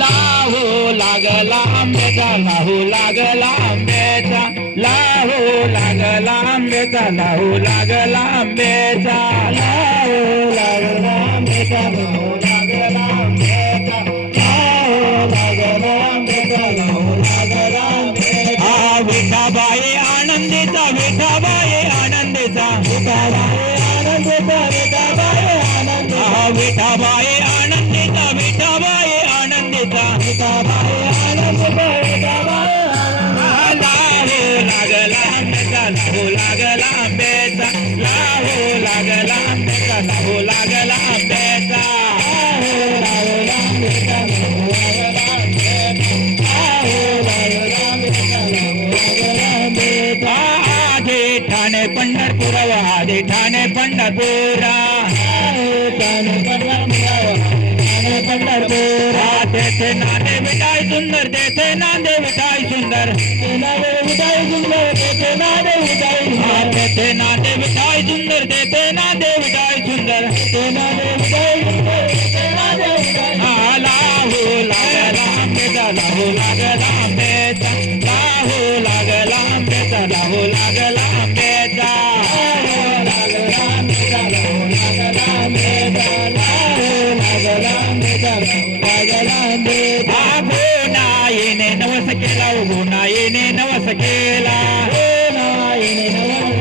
लाहू लागला आंब्याचा लाहू लागला आंब्याचा लाहू लागला आंब्याचा लाहू लागला आंब्याचा लाहू लागला आंब्याचा लाहू लागला आंब्याचा लाहू लागला आंब्याचा लाहू लागला आंब्याचा विठाबाई आनंदीचा विठाबाई आनंदीचा विठाबाई आनंदीचा विठाबाई आनंदीचा विठाबाई आनंदीचा विठाबाई आनंदीचा विठाबाई आनंदीचा विठाबाई लाहू लागला आंब्याचा लाहू लागला आंब्याचा लाहू लागला आंब्याचा लाहू लागला आंब्याचा लाहू लागला आंब्याचा लाहू लागला आंब्याचा आधी ठाणे पंढरपूर आधी ठाणे पंढरपूर ठाणे पंढरपूर तेथे नांदे विठाई सुंदर तेथे नांदे विठाई सुंदर विठाई सुंदर तेथे नांदे विठाई तेथे नांदे विठाई सुंदर तेथे नांदे विठाई सुंदर तेथे नांदे विठाई सुंदर तेथे नांदे विठाई लाहू लागला आंब्याचा लाहू लागला आंब्याचा लाहू लागला आंब्याचा लाहू लागला आंब्याचा लाहू लागला आंब्याचा लाहू लागला आंब्याचा लाहू लागला आंब्याचा लाहू लागला आंब्याचा गुणाईने नवस केला गुणाईने नवस केला गुणाईने नवस